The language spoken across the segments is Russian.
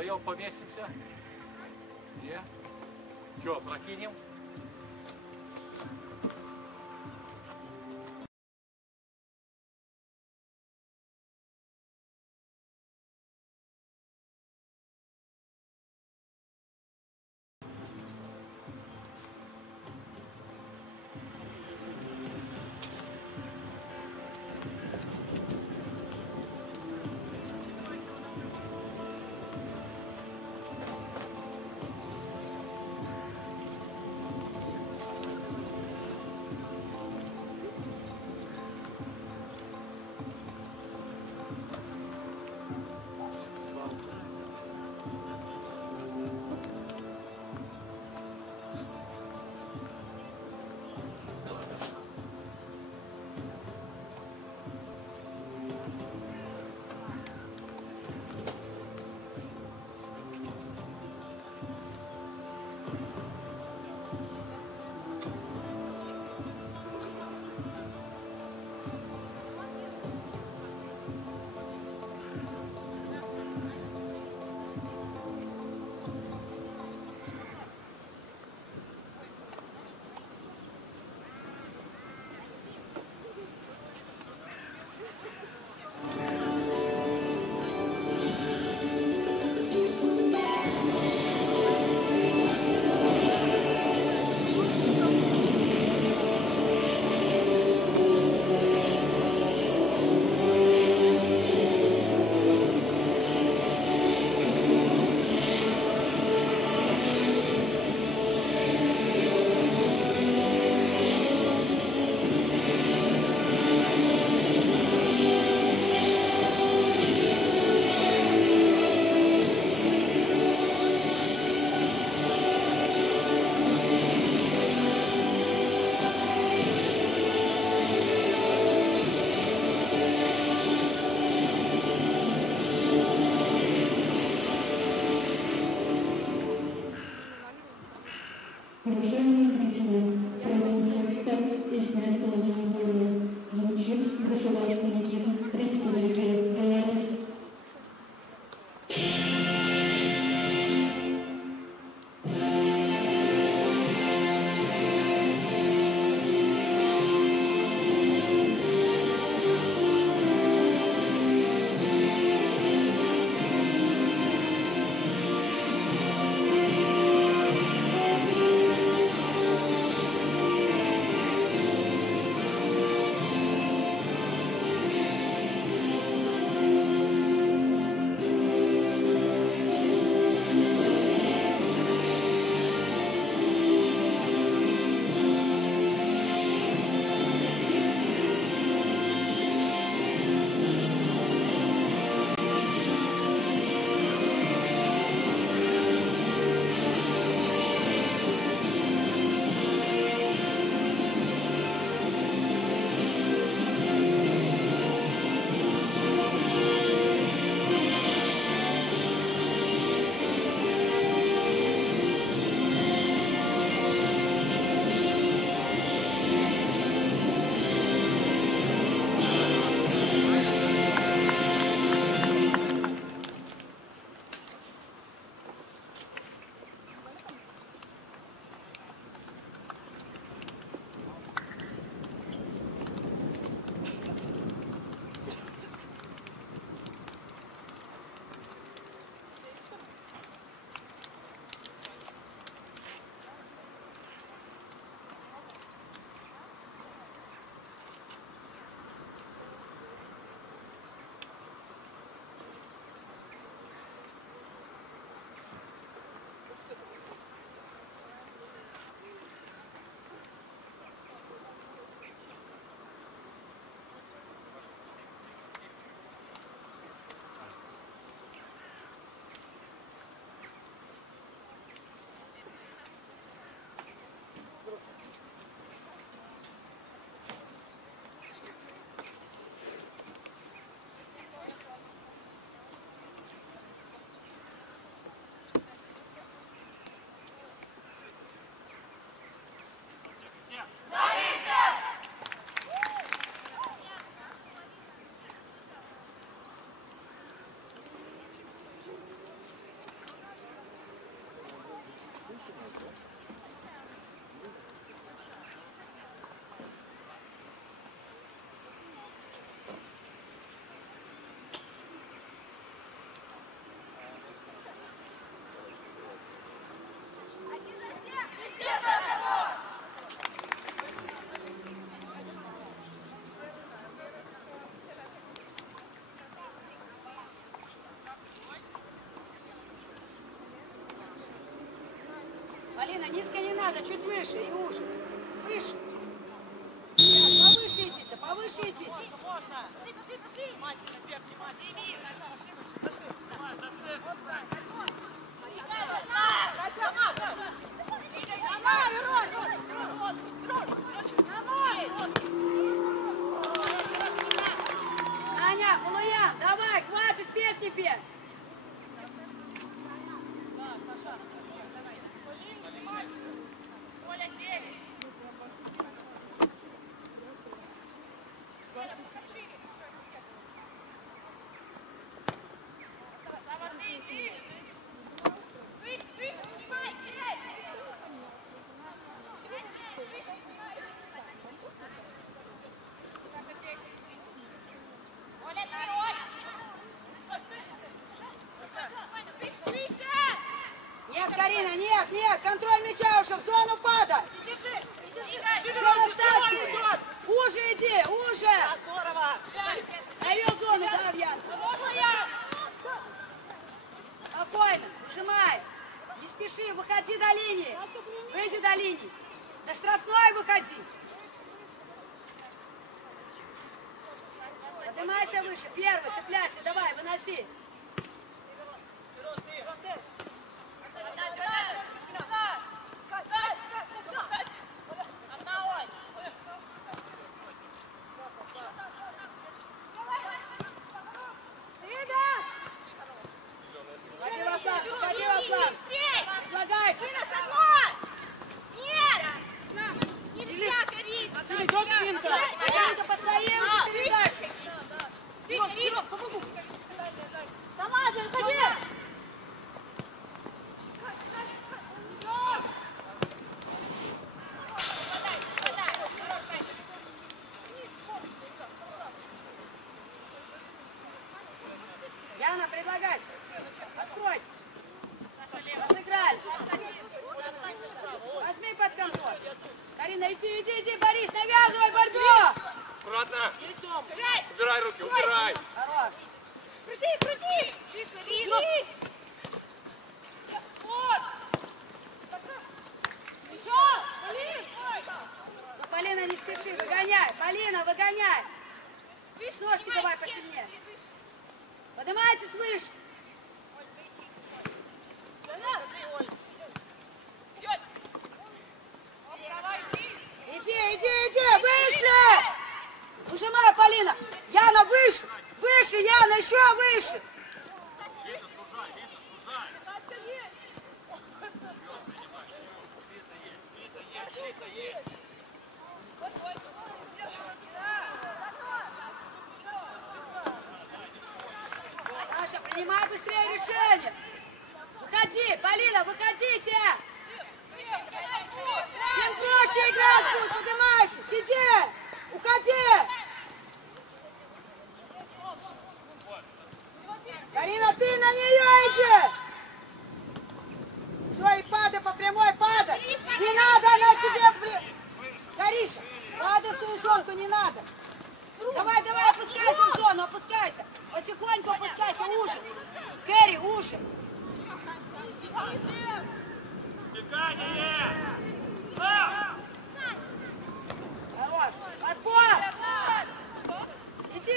Вдвоем поместимся? Не? Что, прокинем? Полина, низко не надо, чуть выше и уже. Выше. Повыше идите, повыше идите. Аня, Улуян, давай, хватит песни петь. Нет, Карина, нет, нет, контроль мяча уже, в зону пада. Все растаскивай. Уже иди, уже. Навел зону, да, Ян. Спокойно, ужимай. Не спеши, выходи до линии. Выйди до линии. До штрафной выходи. Поднимайся выше, первый, цепляйся, давай, выноси. Яна, предлагай. Открой. Разыграли. Возьми под контроль. Карина, иди, Борис, навязывай борьбу. Аккуратно. Убирай руки, убирай. Хорош. Крути. Вот. Ну, Полина, не спеши, выгоняй. Полина, выгоняй. Ножки давай посильнее. Поднимайтесь выше. Иди, вышли! Ужимай, Полина. Яна, выше, Яна, еще выше. Саша, принимай быстрее решение. Выходи, Полина, выходите. Пинкоще играть тут, поднимайся, сиди, уходи. Карина, ты на нее иди. Все, и падай по прямой, падай. Не надо, она тебе... Кариша, падай в свою зонку, не надо. Давай, опускайся в зону, опускайся. Потихоньку опускайся, уши. Кэрри, уши. Хорош. Отбор. Иди.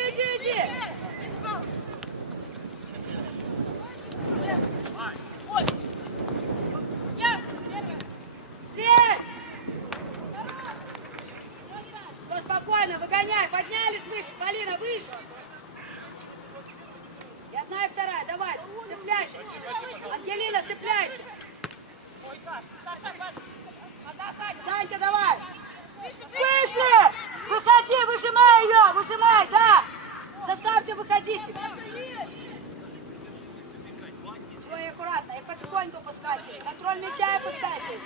Здесь. Все спокойно, выгоняй. Поднялись выше. Полина, выше. И одна, и вторая. Давай, цепляйся. Ангелина, цепляйся. Санька, давай. Вышли. Выходи, выжимай ее. Выжимай, да. Заставьте, выходите. Все, и аккуратно. И потихоньку опускайся. Контроль мяча и опускайся.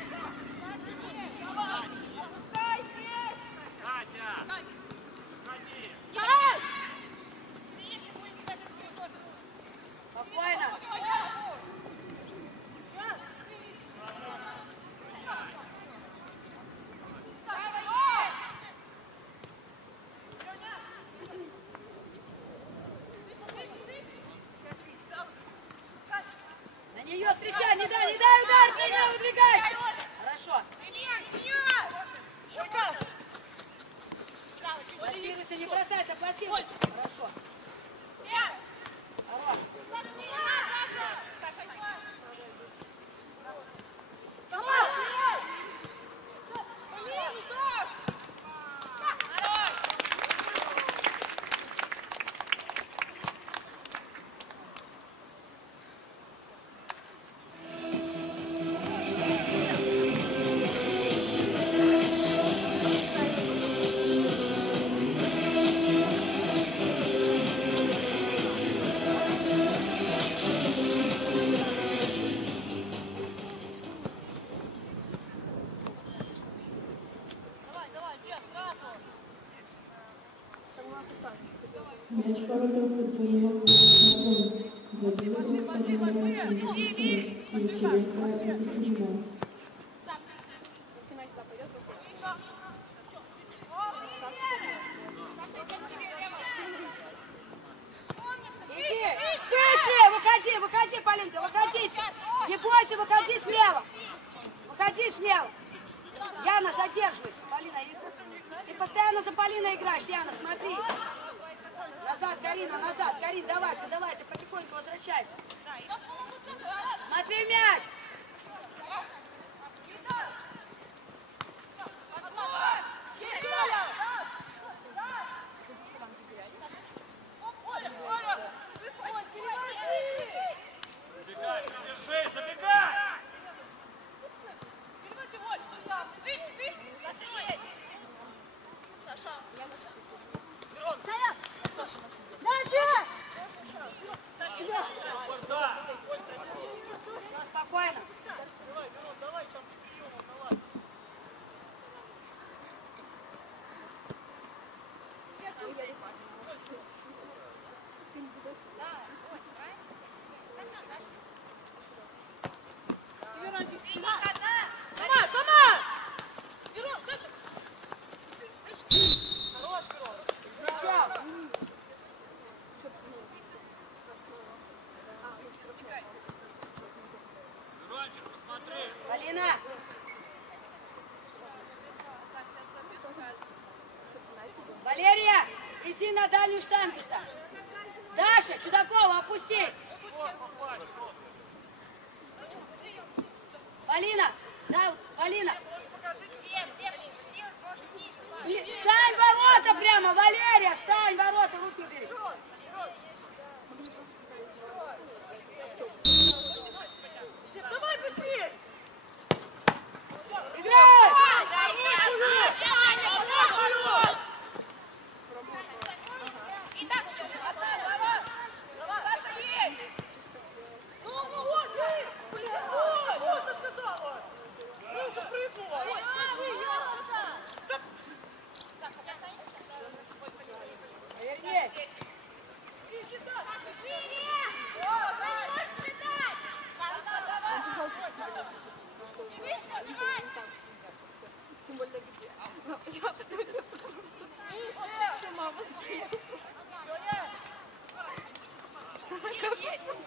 Спокойно. На нее встречай, не дай удар, на нее выдвигайся. бросайся, не бросайся, пластинку. Хорошо. Хорош. Мяч воротов футбольного клуба «Забил» Владимир Сергеевич и Черенко Екатерина. Выходи, выходи, Полинка, выходи. Не бойся, выходи смело. Выходи смело. Яна, задерживайся. Полина, ты постоянно за Полиной играешь, Яна, смотри. Назад, Карина, назад. Карин, давай, ты потихоньку возвращайся. Смотри мяч. Спокойно. Полина! Валерия, иди на дальнюю штангу. Даша, Чудакова, опустись. Полина, да, Полина. Встань в ворота прямо, Валерия, встань в ворота, руки убери. Давай быстрее! Играй!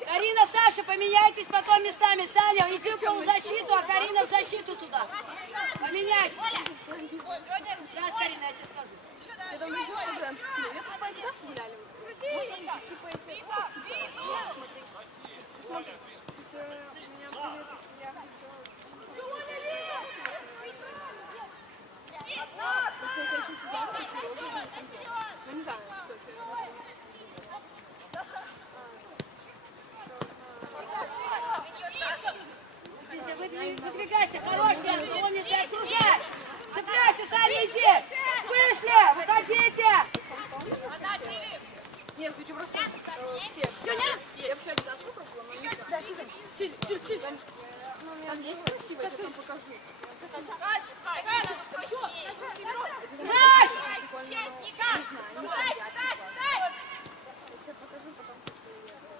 Карина, Саша, поменяйтесь потом местами. Саня, иди в полузащиту, а Карина в защиту туда. Поменяйтесь. Сейчас, Карина, я тебе скажу. Я думаю, что Инстаграм. Я тут пойду гуляли. Смотри. У меня будет... Я хочу... Ну, не знаю, что это. Выдвигайся, хорошая, умница, окружай. Цепляйся, Саня, иди. Вышли, выходите. Нет, ты что, просто... Все. Я вообще обязательно пробовала, но не знаю. Силь. Ну, у меня есть красиво, я вам покажу. Дрожь!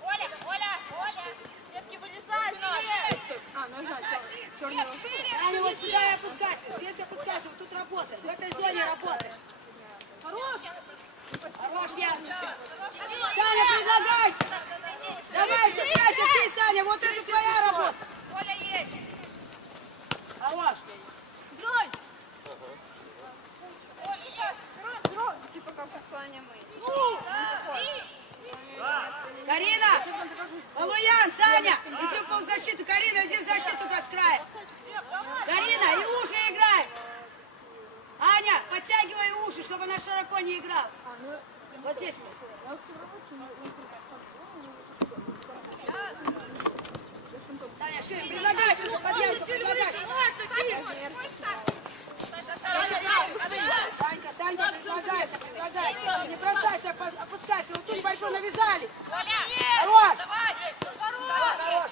Оля! Детки, вылезай! А, нажать, черный. Саня, вот сюда и опускайся, здесь опускайся, вот тут работай, в этой зоне работай. Хорош, ясно. Саня, предлагайся. Давай, цепляйся ты, Саня, вот это твоя работа. Оля есть! Хорош. Оля, типа как у Карина! Полуян, Саня! Иди в полузащиту! Карина, иди в защиту туда с края! Карина, и уши играй! Аня, подтягивай уши, чтобы она широко не играла. Вот здесь. Саня, шире, предлагай, подъемку, предлагай. Санька, предлагай. Не бросайся, опускайся. Вот тут большой навязали. Хорош. Хорош.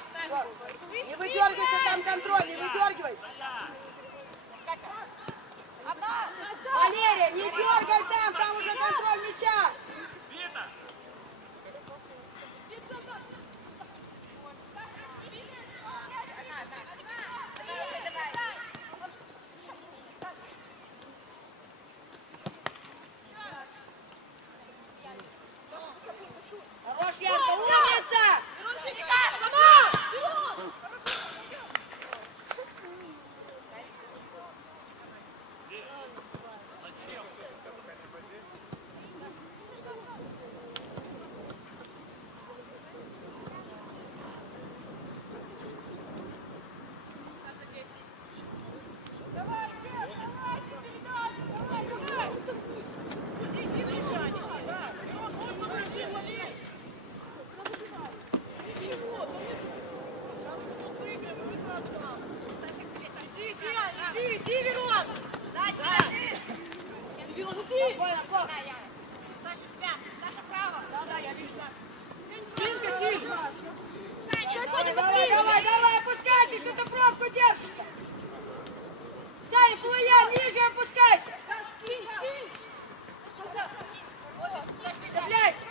Не выдергивайся, там контроль, не выдергивайся. Валерия, не дергай там уже контроль мяча. Хорош, Янка, умница! Давай, опускайся, что ты пробку держишь. Саня, Полуян, ниже опускайся. Цепляйся.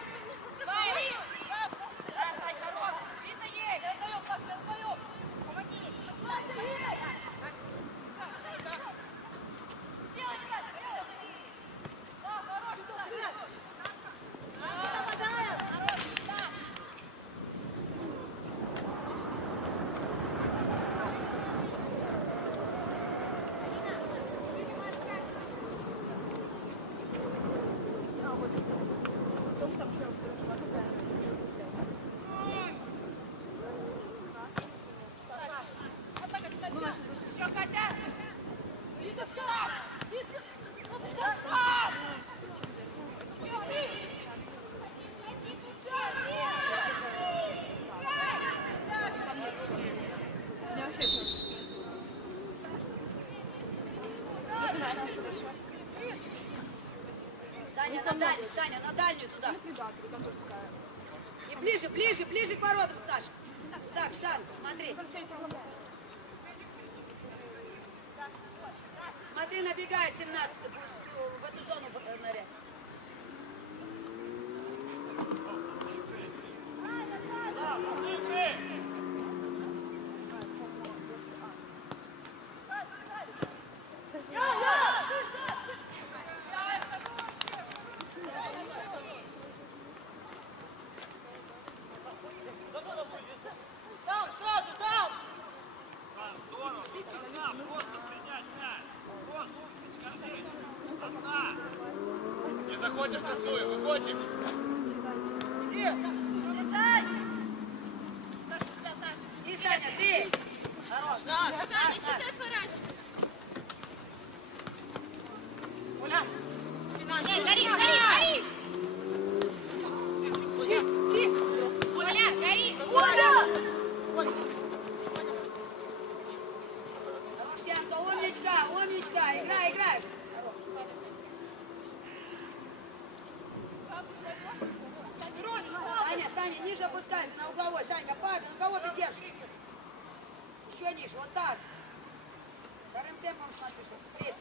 Саня, на дальнюю туда. И ближе к воротам, Саша. Так, встань, смотри. Смотри, набегай, 17-й, в эту зону нырять. Заходишь вторую, выходим. И Саня, ты! Хорош! Саня, что ты отворачиваешься? Оля! Нет, горишь! Тихо! Оля, гори! Хорош, Янка, умничка! Играй! Саня, ниже опускайся, на угловой. Санька, падай, на кого ты держишь? Еще ниже, вот так. Вторым темпом смотри, что быстрее.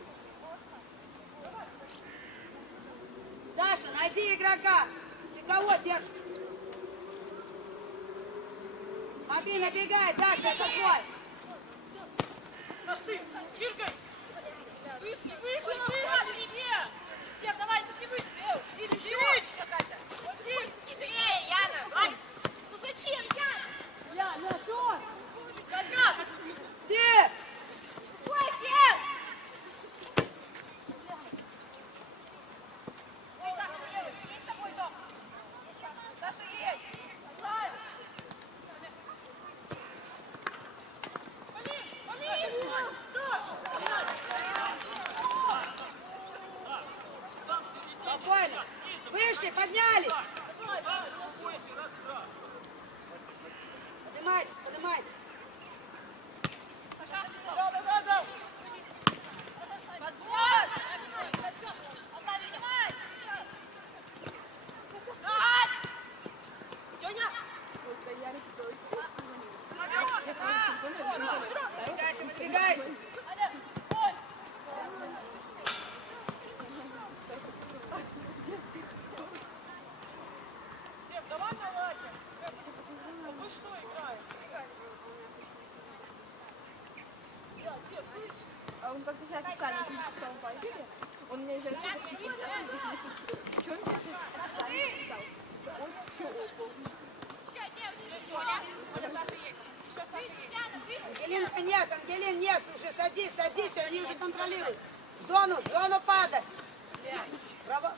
Саша, найди игрока. Ты кого держишь? Смотри, набегает, Даша, это твой. Саш, ты, чиркай! Выше! Всех, давай, тут не выше! Иди, Катя! Быстрее, Яна! Ну зачем, Яна? Яна, что? Газгар! Ты! Ой, всех! вышли, подняли. Поднимайте, поднимайте. Подбор! Одна принимай! Дёня! Выдвигайся, выдвигайся. Давай, Вася. Вы что играете? А он как-то сейчас официально написал по эфире. Он мне еще что он мне официально написал? Он Ангелинка нет, Ангелин нет, слушай, садись, садись, они уже контролируют. Зону падать. Право.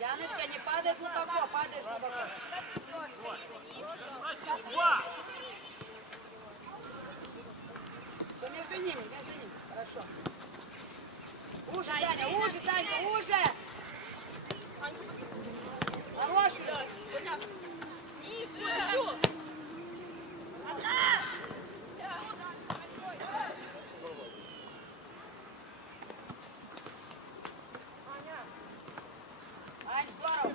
Яночка, не падай глубоко, падай глубоко. Все между ними, хорошо. Уже, Саня, уже! Хороший! Ниже! Ань, здорово!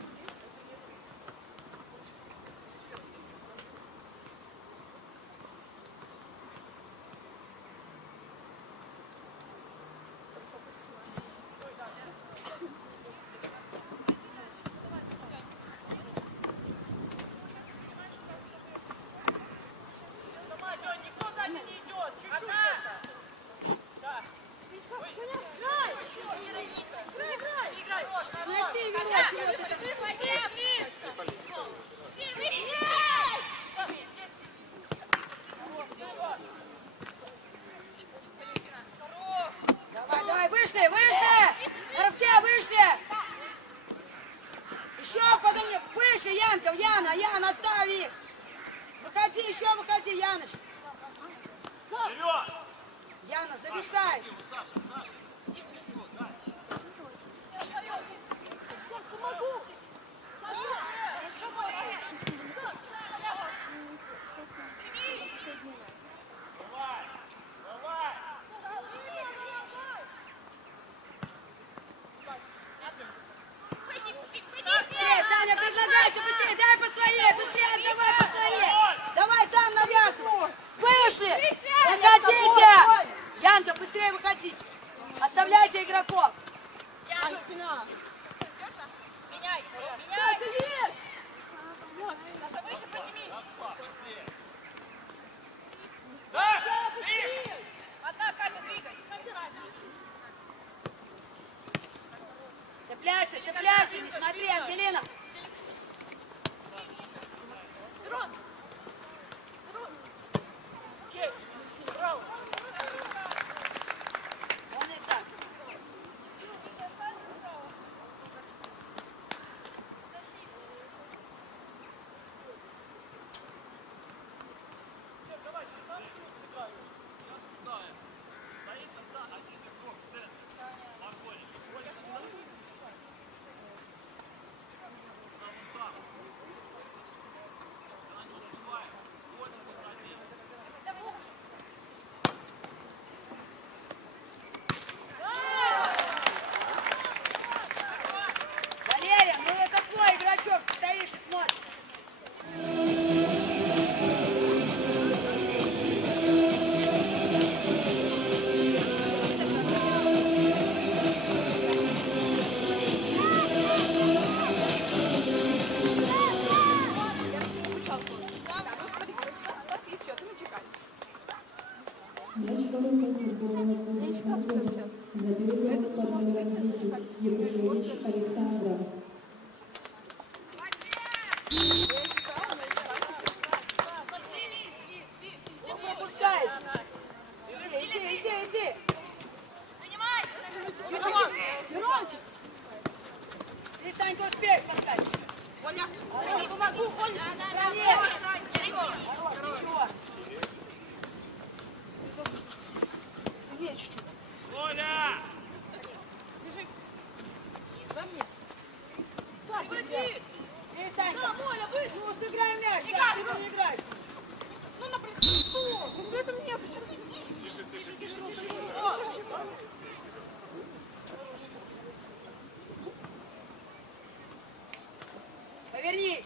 Сама, Дёнь, никто сзади не идет. Чуть-чуть это. Да. Давай, вышли! Коробке, вышли! Еще подо мне, выше, Янка, Яна, оставь их! Выходи, еще выходи, Яночка! Вперед! Яна, зависай! Быстрее, Саня, предлагайся, быстрее, дай по своей, быстрее, отдавай по своей! Давай там навязывай! Вышли! Выходите! Янка, быстрее выходите! Оставляйте игроков! Меняй! Помогу, Коля. Сильнее чуть-чуть. Оля! Бежи. За мне. Приводи! Эй, Санька. На, Моля, выше! Ну, сыграй мяч. Игорь, Ты не играешь. Ну, например, что? Ну, это мне. Повернись.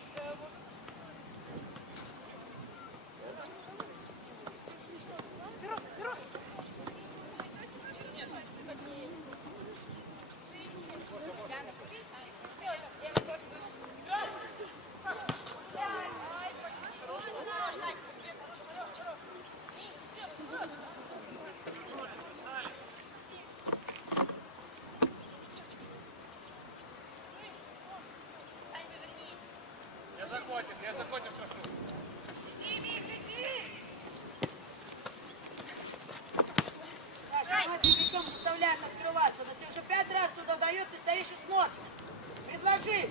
Не заходим в штрафную. Саша, мячом заставляет открываться. Но тебе уже 5 раз туда дает, ты стоишь и смотришь. Предложи.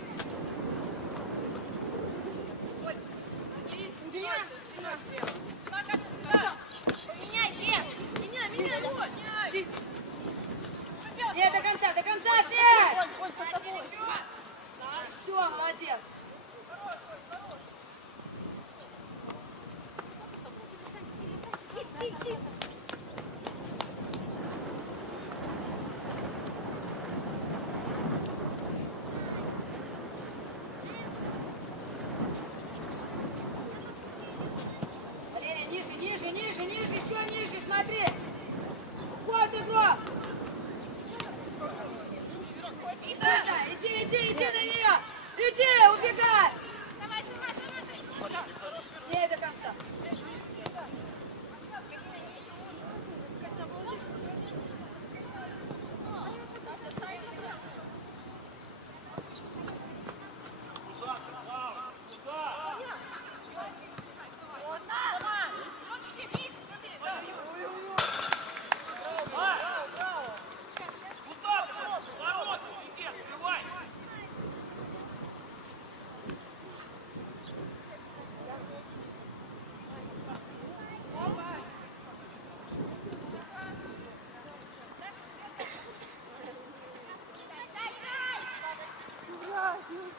Нет, до конца снять! Все, молодец. Валерия, ниже, еще ниже, смотри. Вот игрок. Иди на нее. Иди, убегай. Не до конца.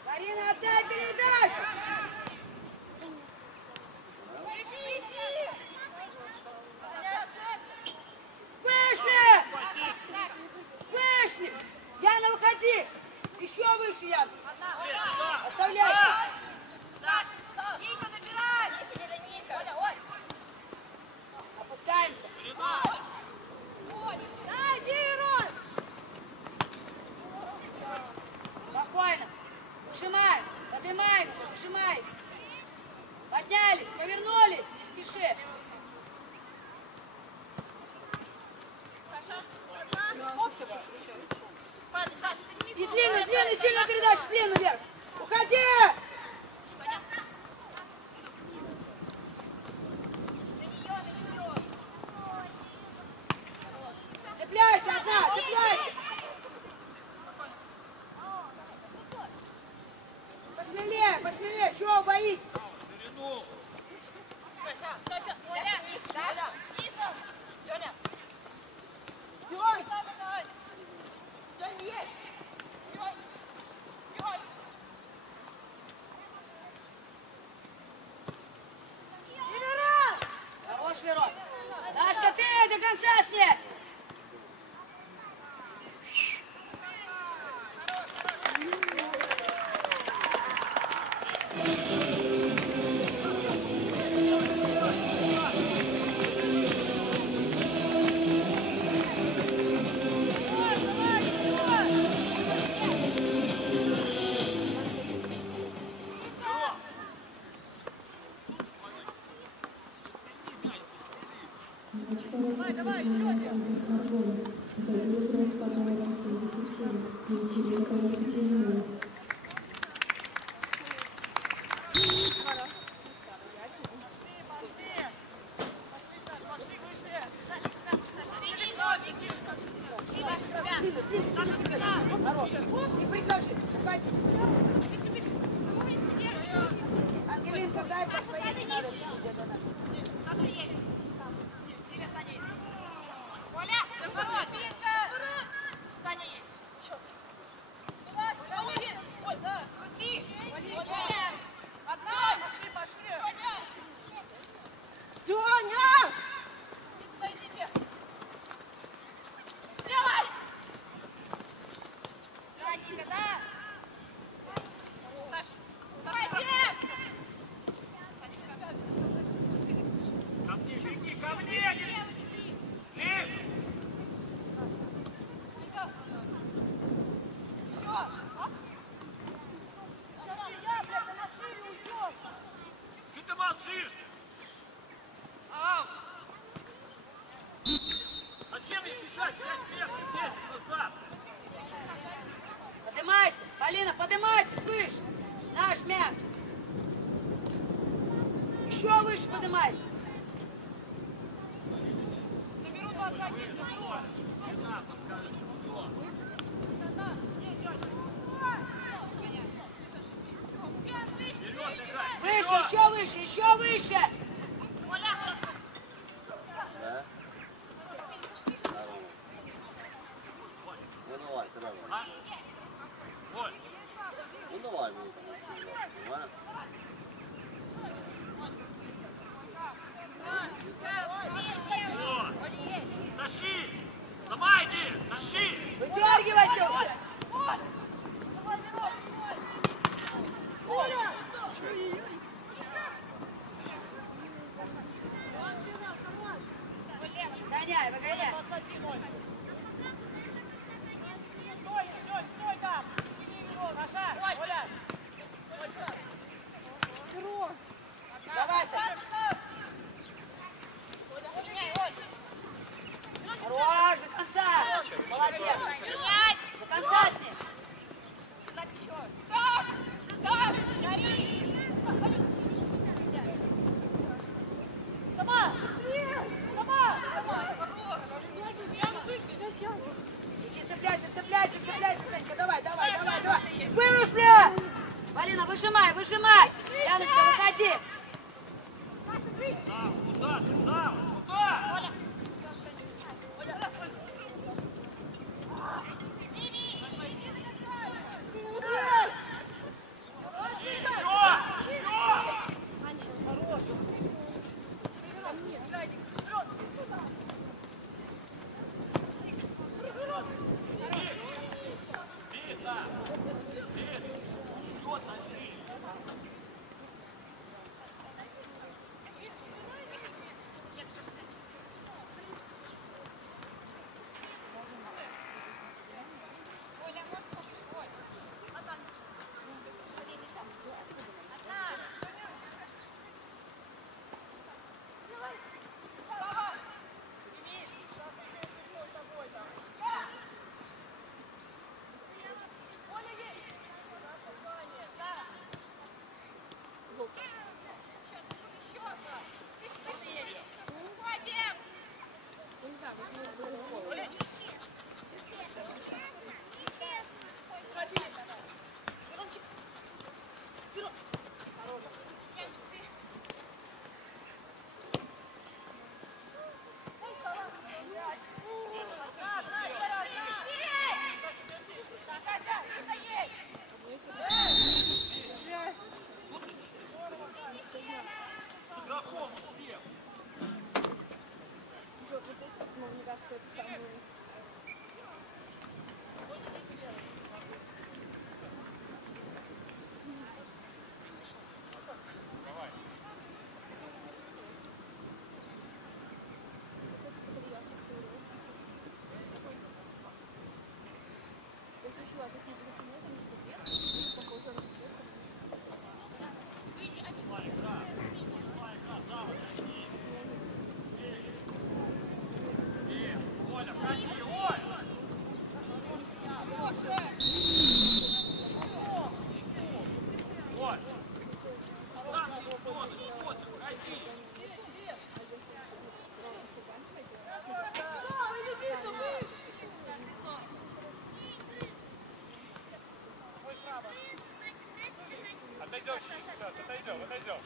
Карина, отдай передачу! Вышли! Вышли! Яна, выходи! Еще выше, Яна! Оставляйте! Ника, набирай! Опускаемся! Спокойно! Выжимаем! Поднимаемся! Выжимаем! Поднялись! Повернулись! Не спеши! Ладно, Саша, подними И длинную, сильную передачу! Длинную вверх! Уходи! Цепляйся одна! Цепляйся! Посмелее! Чего боитесь? Хорош, Верон! Дашка, ты до конца снять! Давай, забил игрок по номеру 77, Ячеренко Екатерина. Не предложи, уходи. поднимается. Заберу 21, заберу. Выше, еще выше, еще выше. Да? Ну давай, давай. Ну давай, мы там. Тащи! Давайте! Тащи! Выдергивайся, Оля. Гоняй, выгоняй. Стой, стой, стой там! Саша, Оля! Давай, Саша. Хорош, до конца. Молодец. До конца с ним. Сама! Сама! Иди, цепляйся, цепляйся, цепляйся, Санька. Давай, давай, давай, давай. Вышли! Полина, выжимай, выжимай. Яночка, выходи. Куда? Куда? Куда? Отойдем чуть сюда, отойдем, отойдем.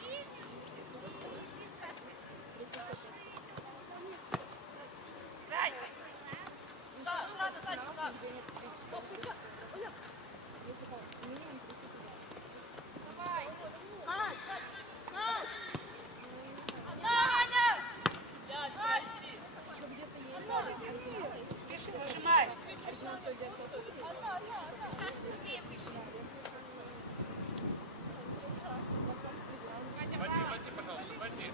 Выжимай. Саш, быстрее выше. Води, води, пожалуйста, води.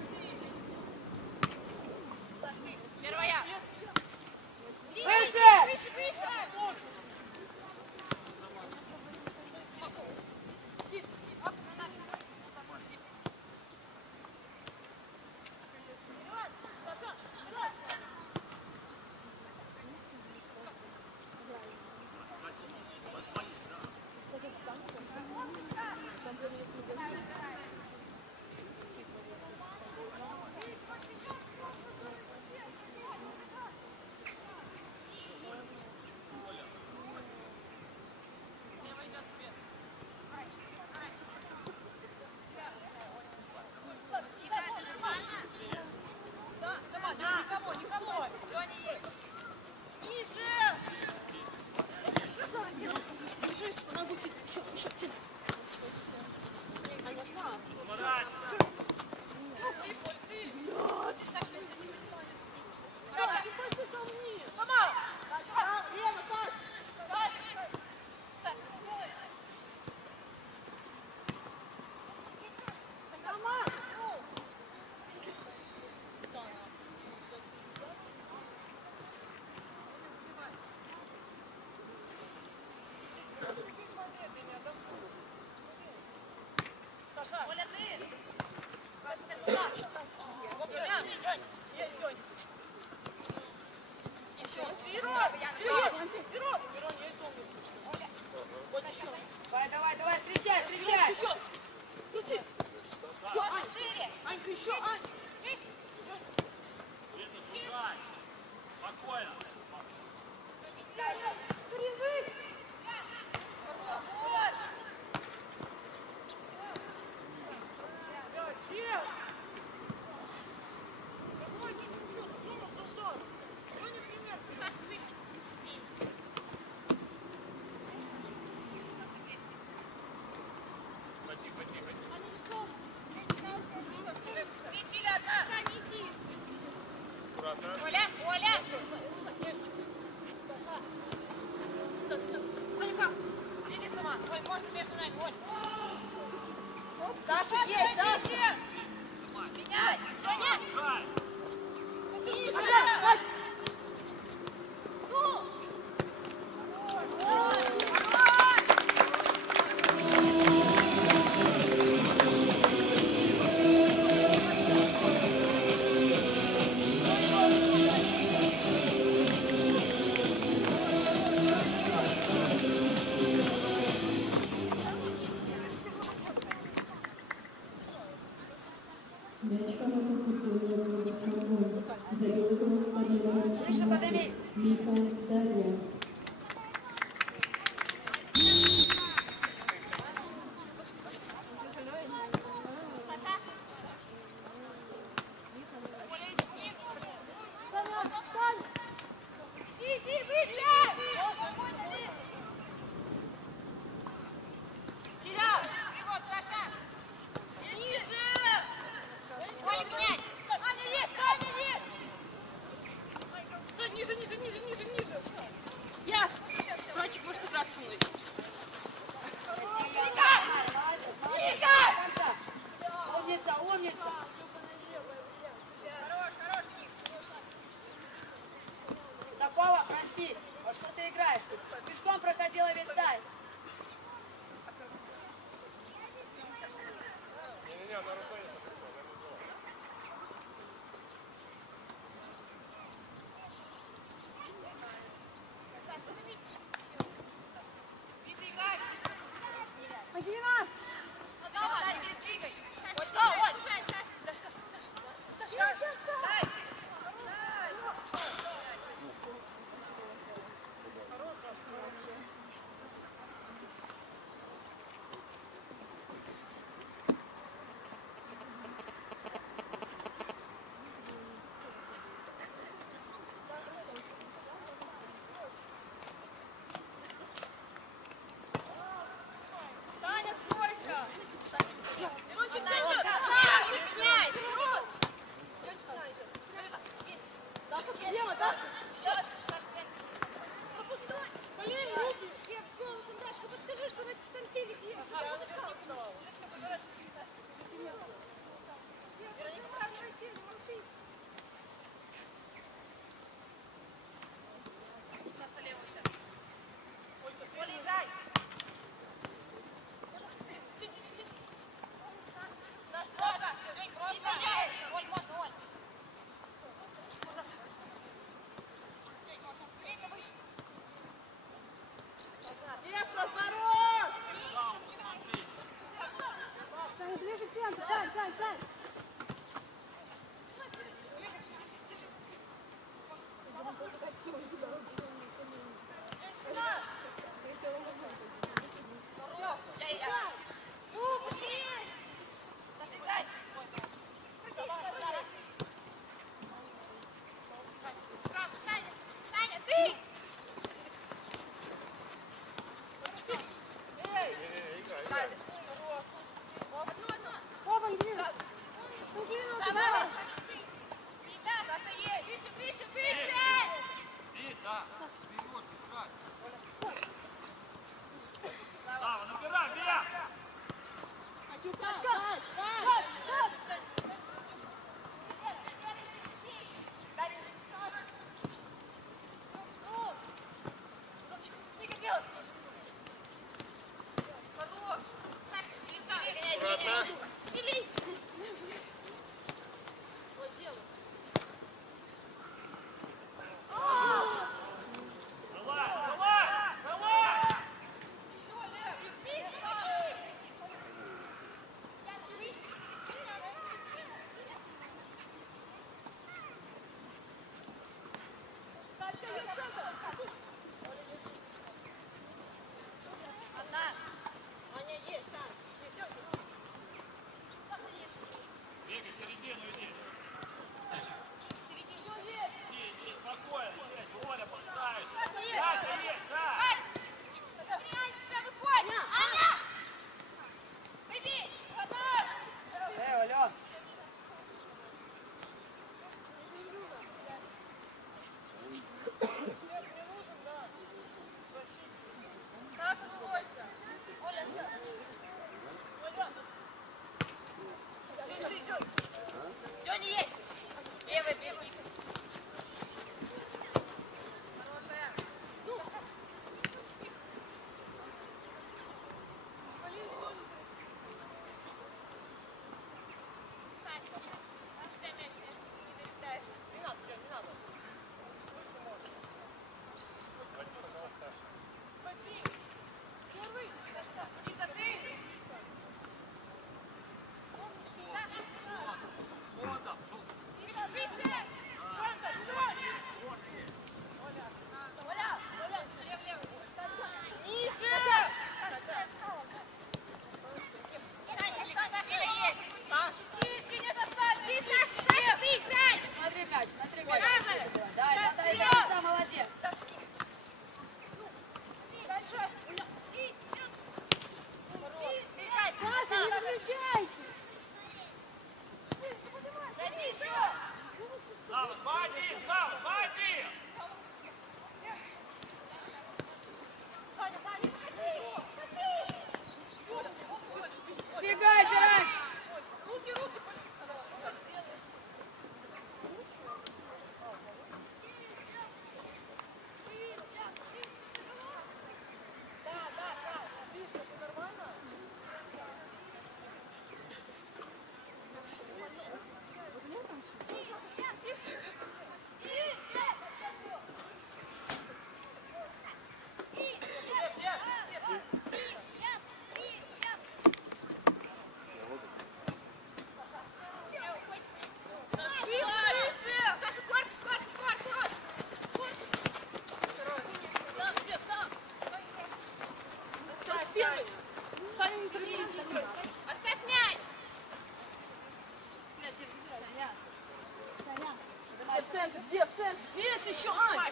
Первая. Вышли! Выше, выше. Саша. Оля, ты! Есть, Тонь. Еще есть! Вперед! Давай, встречай! Еще! Крути! Ань, шире! Анька, еще! Ань! Есть! Спокойно. Саша, выше! Сней! Светили одна! Саня, иди! Оля! Санька, беги сама! Ой, можно между нами, Оль. Даша, есть! Даша! Меняй! Саня! Мяч воротам футбольного клуба забил игрок под номером 17 Миха Дарья. Иди, выше! Привод, Саша! Ниже! Оля, менять! Саня есть! Сань, ниже! Я! Братик, можешь играть со мной? Умница! Такого, прости. Вот что ты играешь тут? Пешком проходила весь тайм. Не-не-не, на рукой не подходит. Саша, ты видишь? Агина! Давай, двигай! Оль! Дашка! Дай! Саня, откройся! Он чуть чуть меняй! Опускай! Блин, руки с голосом, Дашка, подскажи, что там телек есть. Я наверняка давал. Оля, играй! Оль, можно, Оль! Нет, разворот! Сань, ближе к центру, Сань! Ну, быстрее! Даша, играй! Право, Саня, ты! Не-не-не, играй. Оба, ближе! Аккуратно. Селись. Давай, давай, давай! Бегай, в середину иди. Иди, спокойно, есть, Оля, поставишь. Дача есть, да. Алло. Саша, бойся. Оля, Дёня есть. Левый, белый. Сань, у тебя мяч не долетает. Не надо, Дёня, не надо. Смотри. Первый. Смотри-ка ты. Выше, выше! Оля! Оля! Ниже! Саша есть! Саша! Ты не достань! Ты, Саша, ты играй! Смотри мяч, смотри мяч. Правый! Дай, да, молодец. Дашки! Дальше! Саша, не выключайте! Зайди еще! Сава, 2-1, Сава, 2-1! Саня, Саня, Убегайся раньше. руки, руки! Саша, корпус, корпус, корпус! Корпус! Там, где, там! Оставь первый! Саня, не поднимись! Оставь мяч! В центр, где? В центр! Здесь еще, Ань!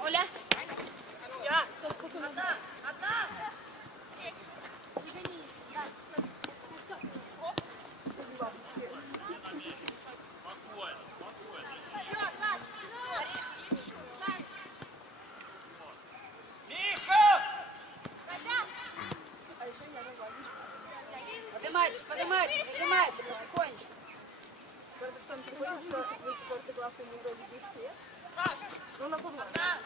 Оля! Я. Одна! Одна! Здесь! Не гони! Да! Спокойно, спокойно. Еще, Саш! Еще! Саш! Миха! Поднимайтесь, поднимайтесь, поднимайтесь, потихонечку. Одна!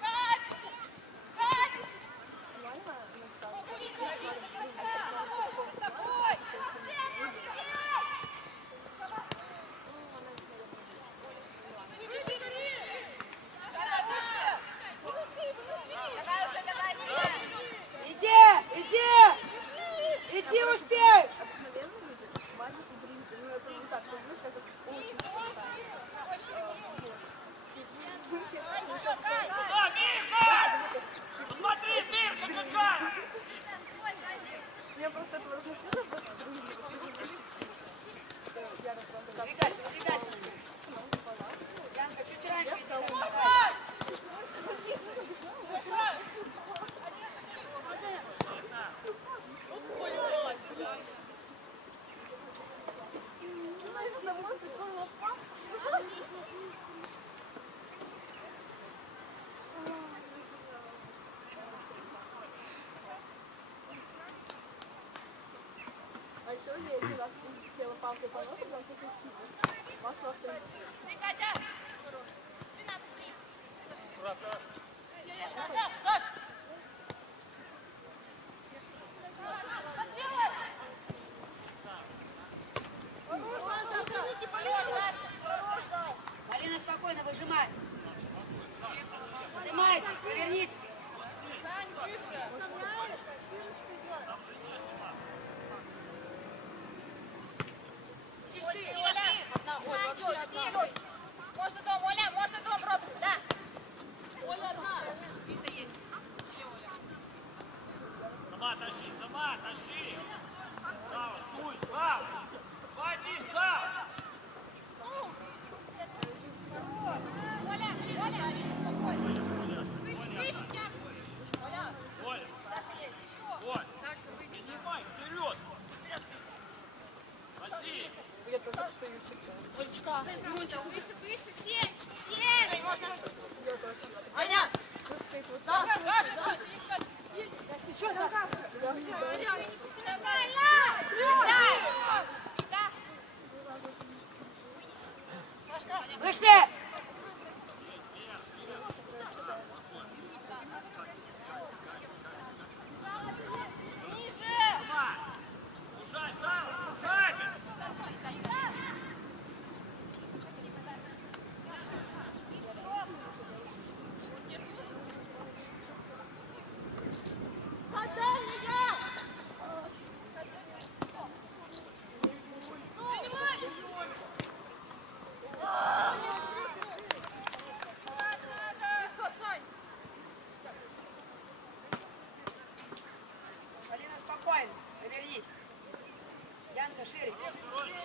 Кать! Кать! Иди, иди, иди успей. Да, Миха! Посмотри, дырка какая! Двигайся, двигайся. Янка, чуть раньше иди. А еще если вас села палкой по носу, вам красиво. Вас лошадь. Ты, Катя! Спина быстрее! Аккуратно. Саша! Саша! Сама тащи! Браво, суй, браво! 2-1, за! Оля! Вот! Поднимай, вперед! Спаси! Я тоже стою чуть-чуть. Олечка, Мирончик, выше, выше, все! Все! Можно. Аня! Да, Вышли! Ужай, сам! Ужай! Алина, спокойно. Повернись. Янка, шире.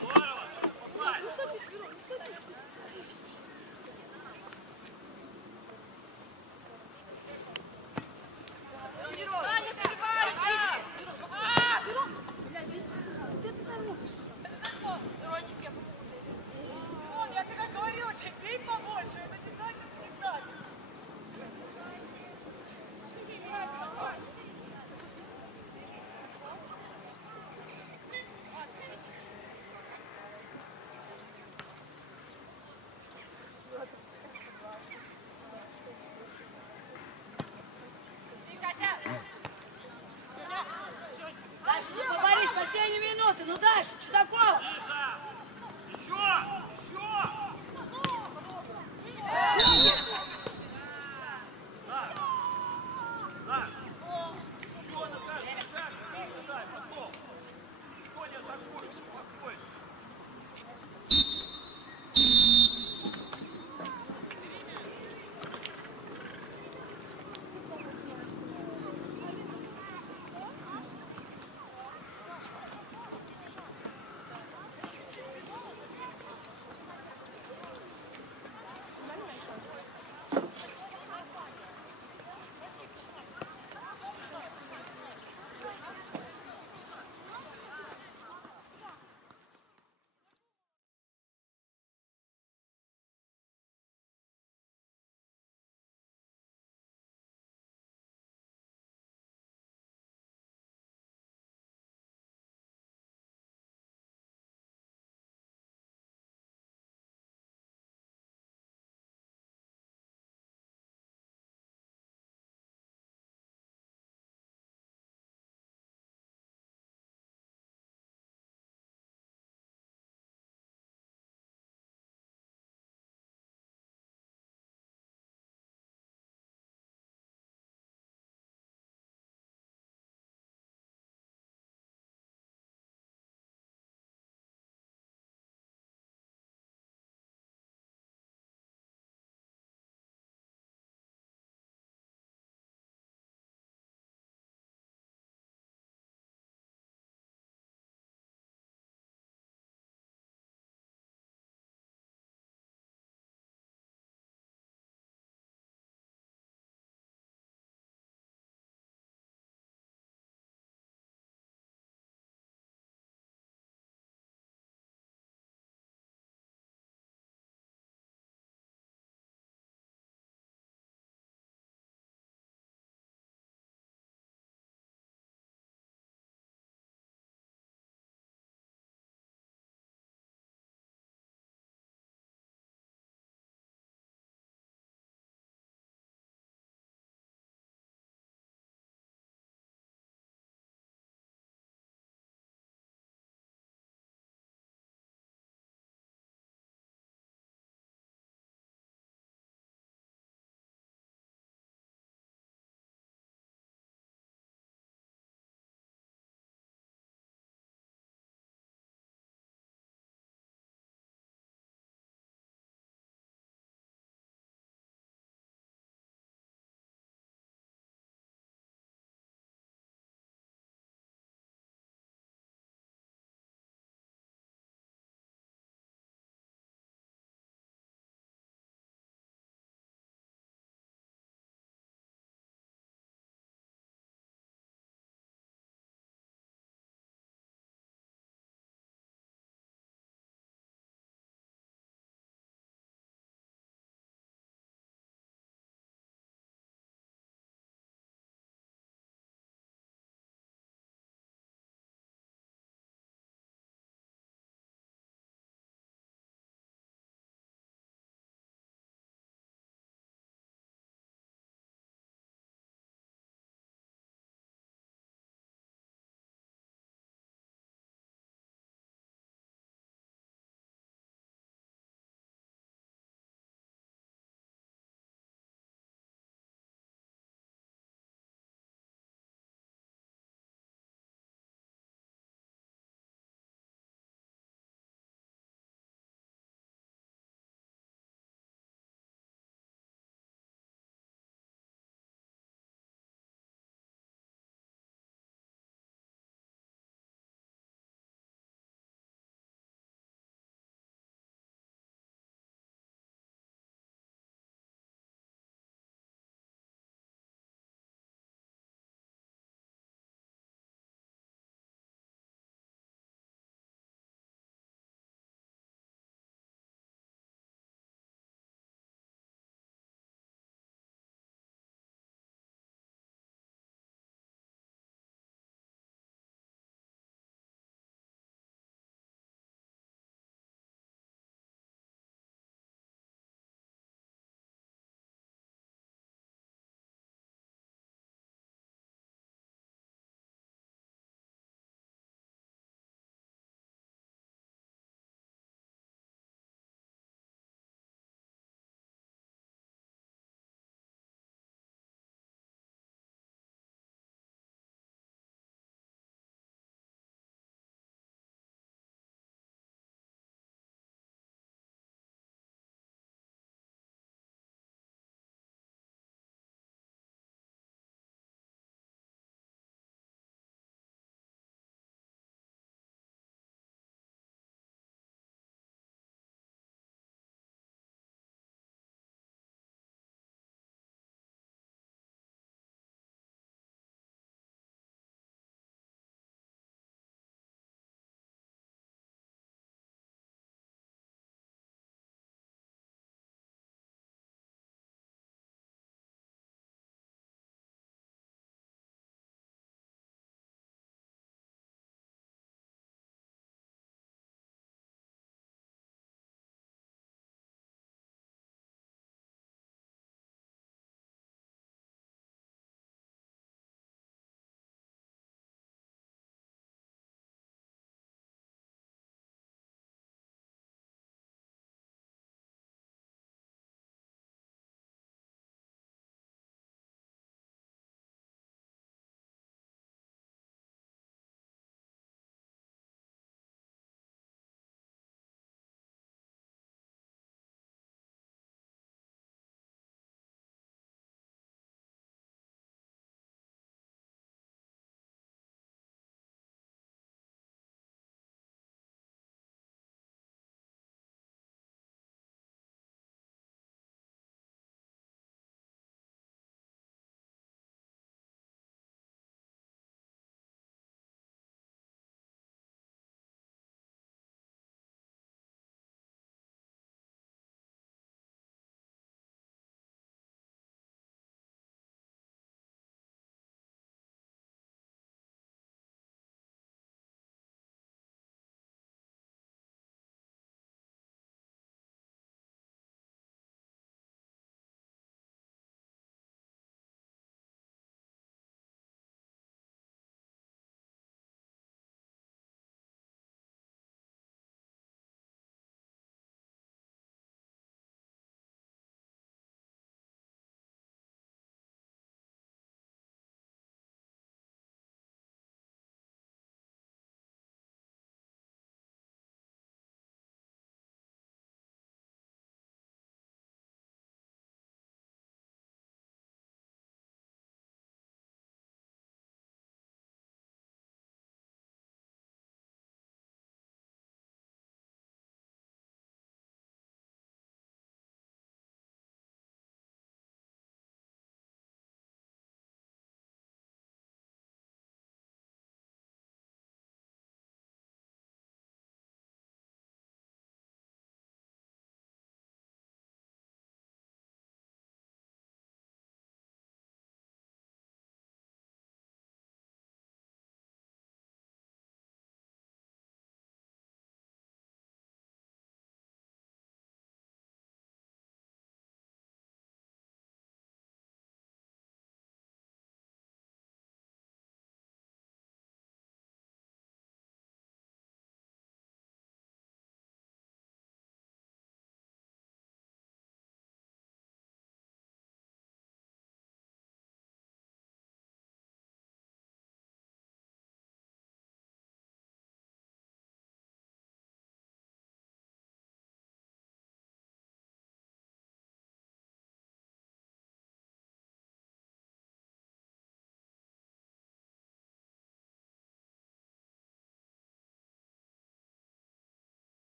Здорово! Попасть! не садись, Верон, не садись. Вон, я тебе говорила, бей побольше, это не значит всегда. Дальше не поборишь, последние минуты. Ну дальше, Чудакова. Еще! Еще! Да! Еще на каждый шаг! Дай, потом! Никто не атакует, успокойся!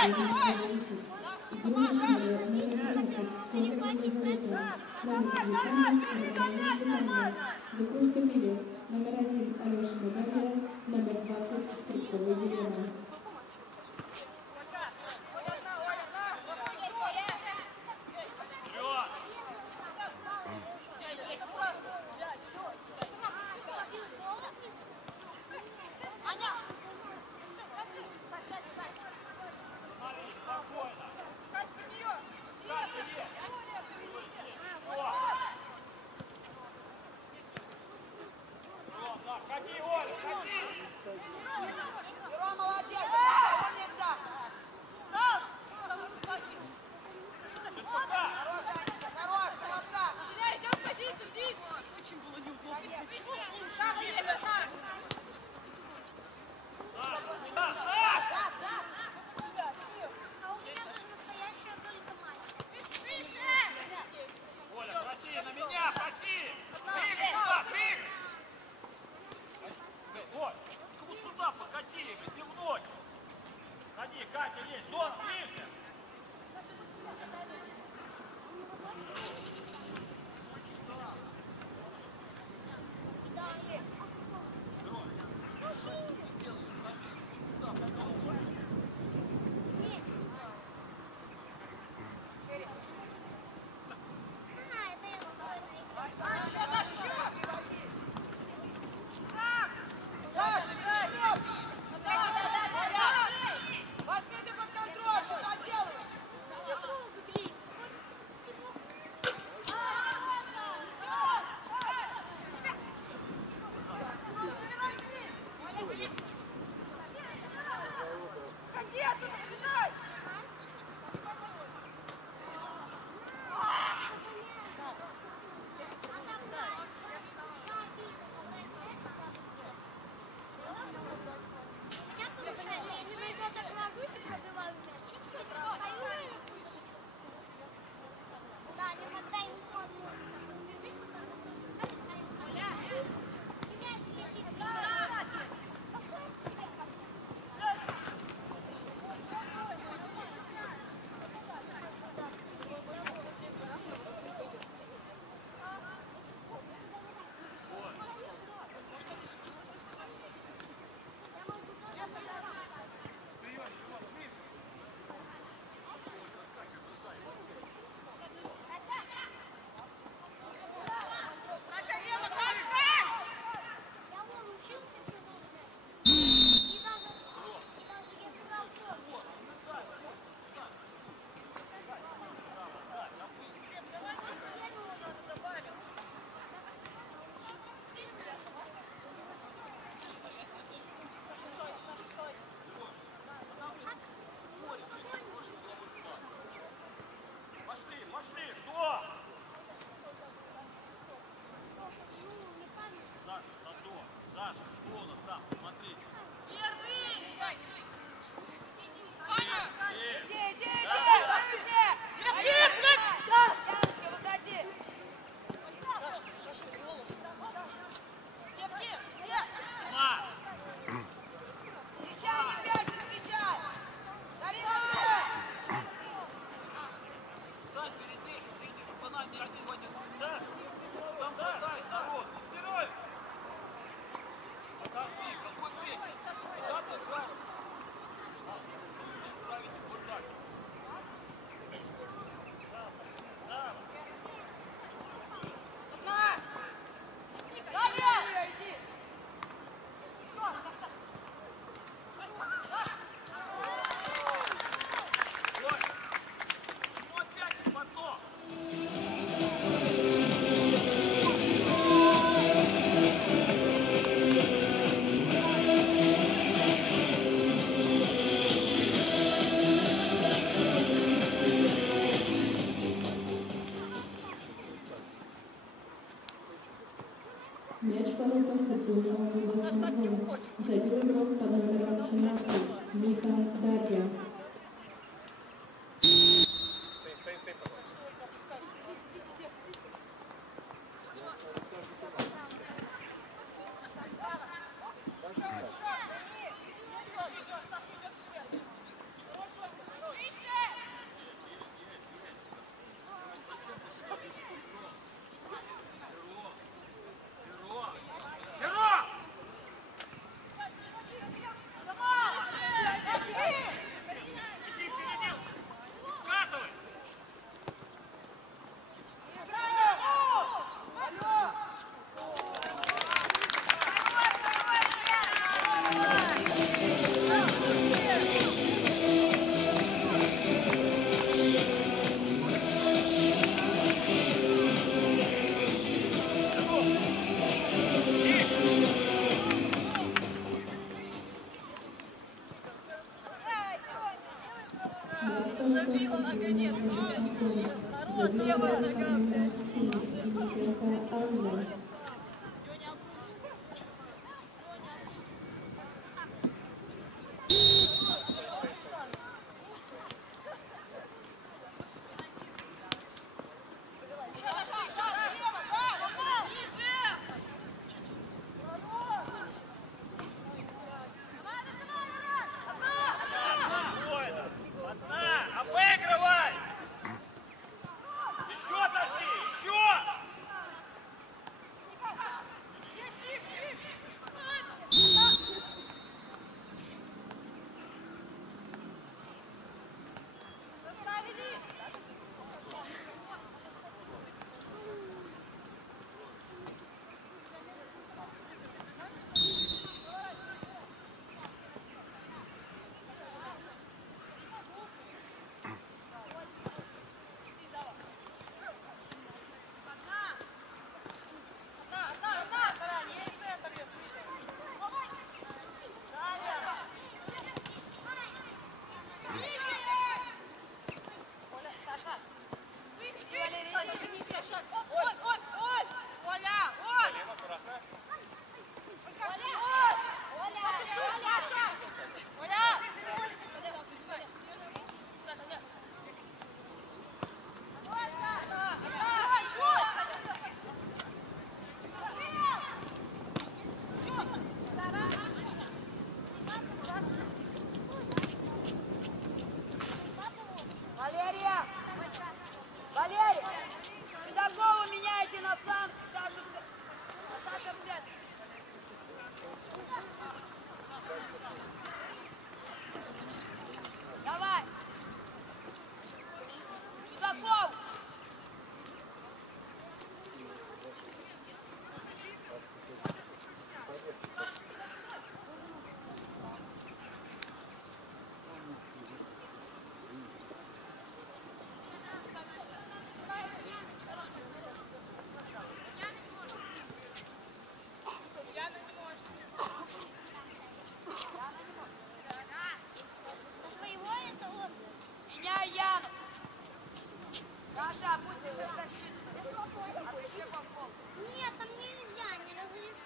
Номер 1 Алеша Бадарья, номер 20 Стрелкова Елена. Мяч воротам футбольного клуба «Снегом». Забил игрок под номером 17 Миха Дарья. Анатолий. Забил игрок под номером 7, Денисенко Анна. Нет, там нельзя, не разрешено.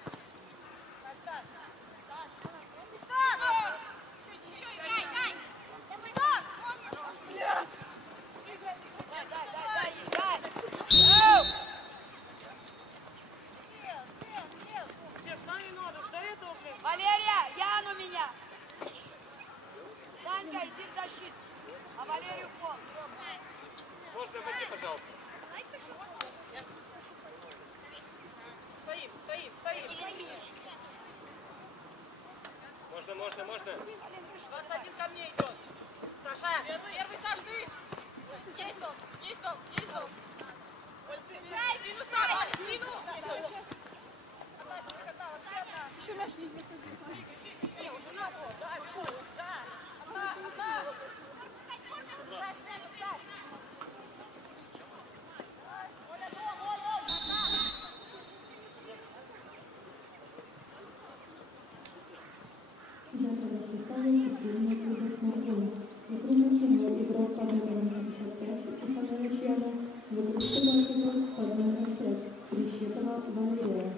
Валерия, Ян у меня. Данька, иди в защиту. А Валерию в пол. Можно выйти, пожалуйста? Стоим, стоим, стоим. Можно. 21 ко мне идет. Саша. Первый, Саш, ты! Есть он! Оль, ты! Спину ставь! Спину! Еще мяч не выходит. Не, уже на пол. Одна. Завтра в составе футбольного клуба «Смартфон». На трибуне был игрок под номером 55 Тихонович Яна, вокруг игрок под номером 5 Трещитова Валерия.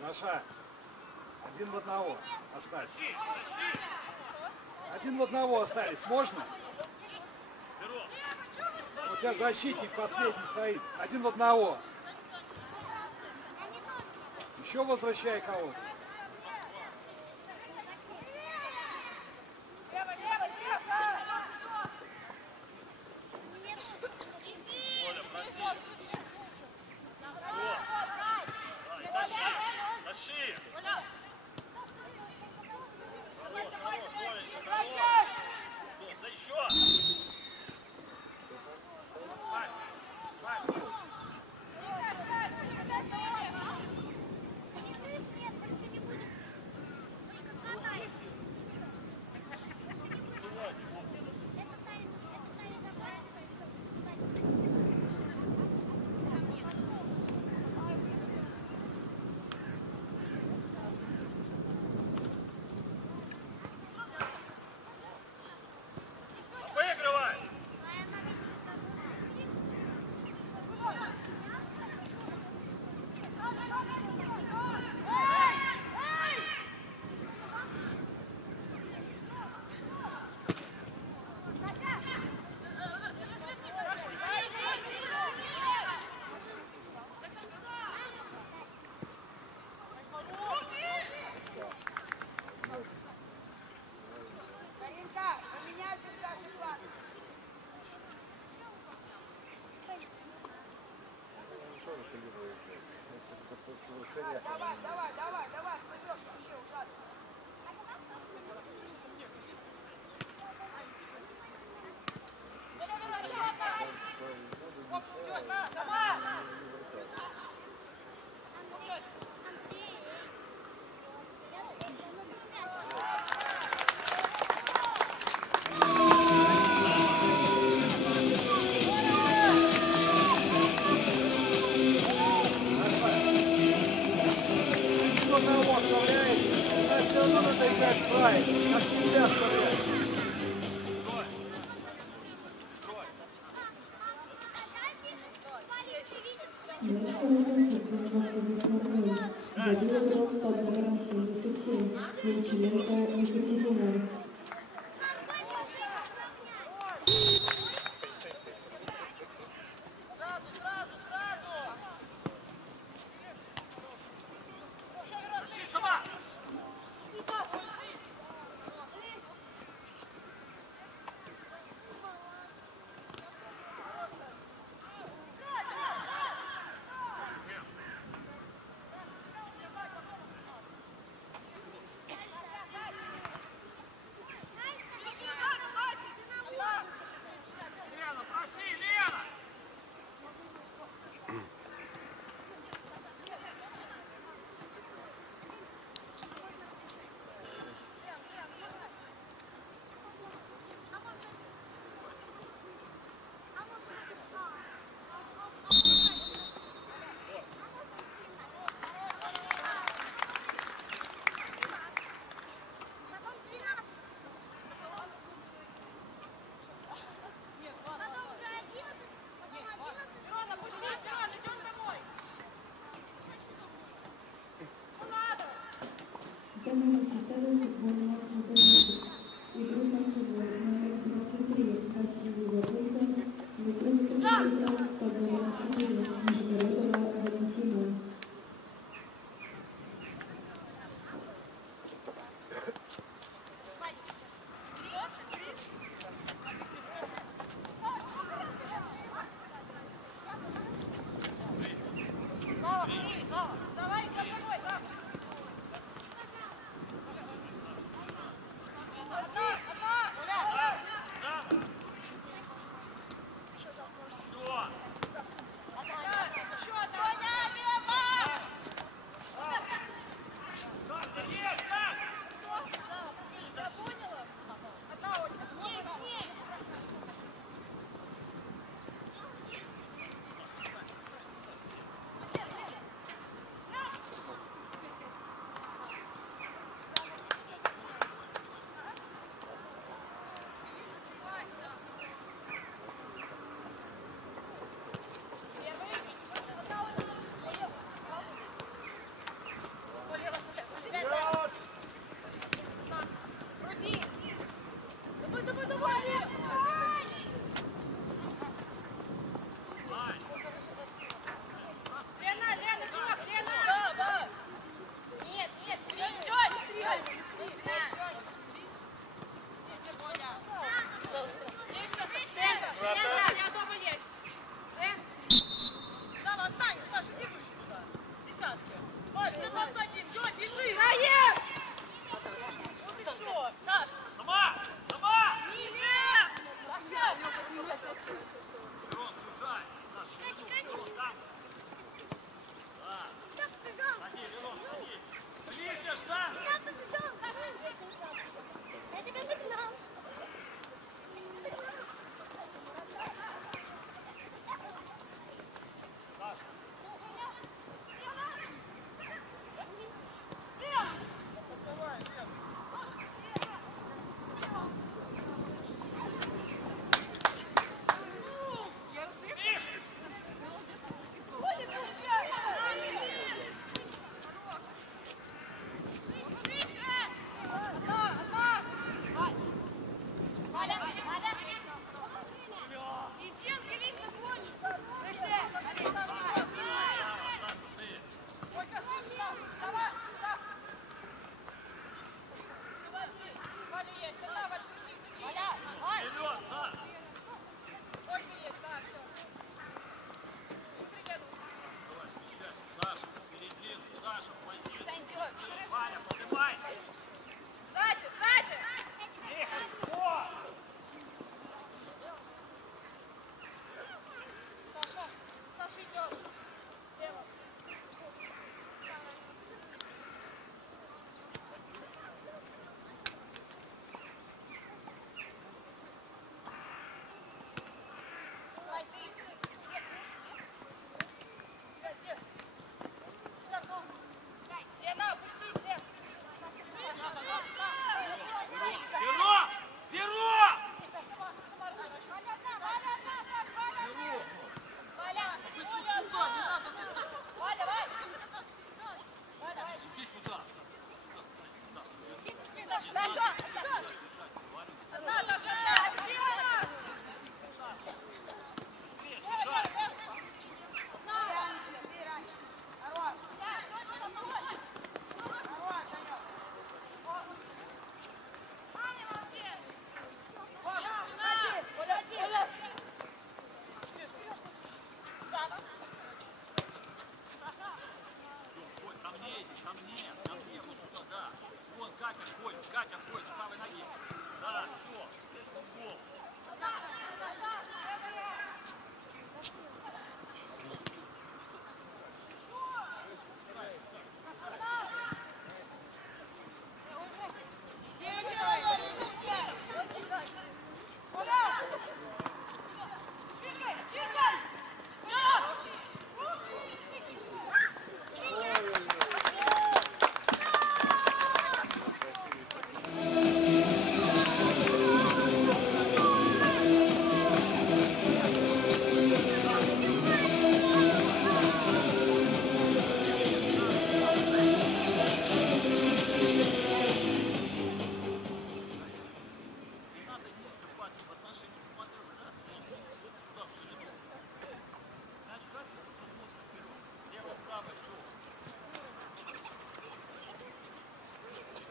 Наша, 1 в 1 остались. 1 в 1 остались, можно? У тебя защитник последний стоит. 1 в 1. Еще возвращай кого-то. Давай, давай, давай, давай, плывешь вообще ужасно. Кто того оставляете, у нас все равно надо играть правильно. Как нельзя оставлять. Мяч положился в позиционный. Забил игрок под номером 77. Немчиленко Екатерина.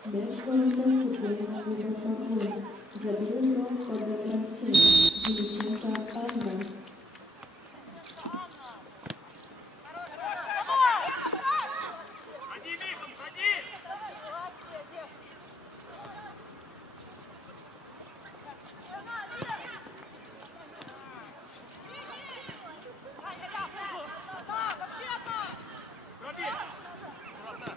Мяч воротах футбольного клуба «Смоленск». Забил игрок под номером 7 Денисенко Анна. Ходи, Викон, ходи! Пробей! Аккуратно!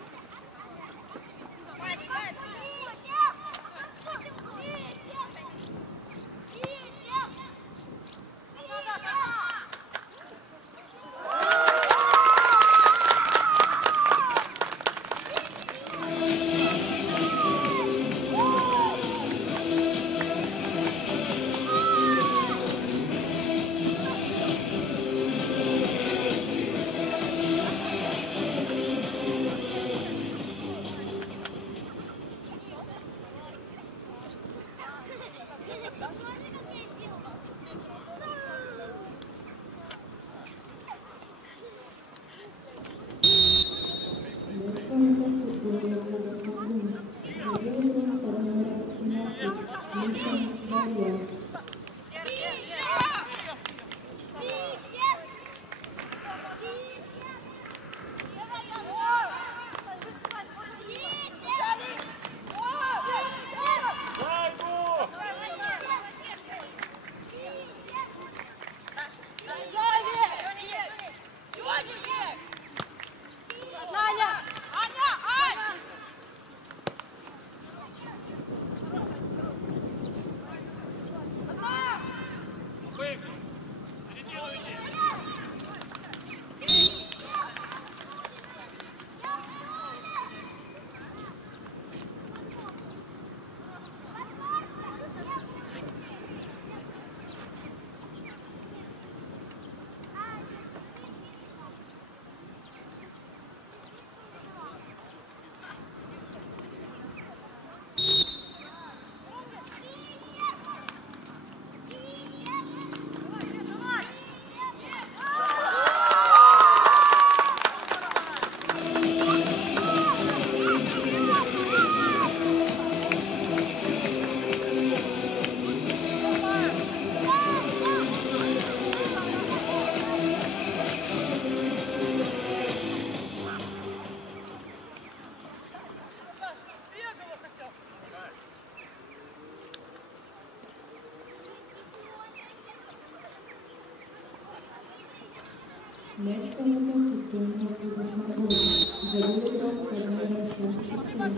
Мяч воротах футбольного клуба «Смоленск». Забил игрок под номером 77 Денисенко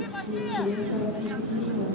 Екатерина.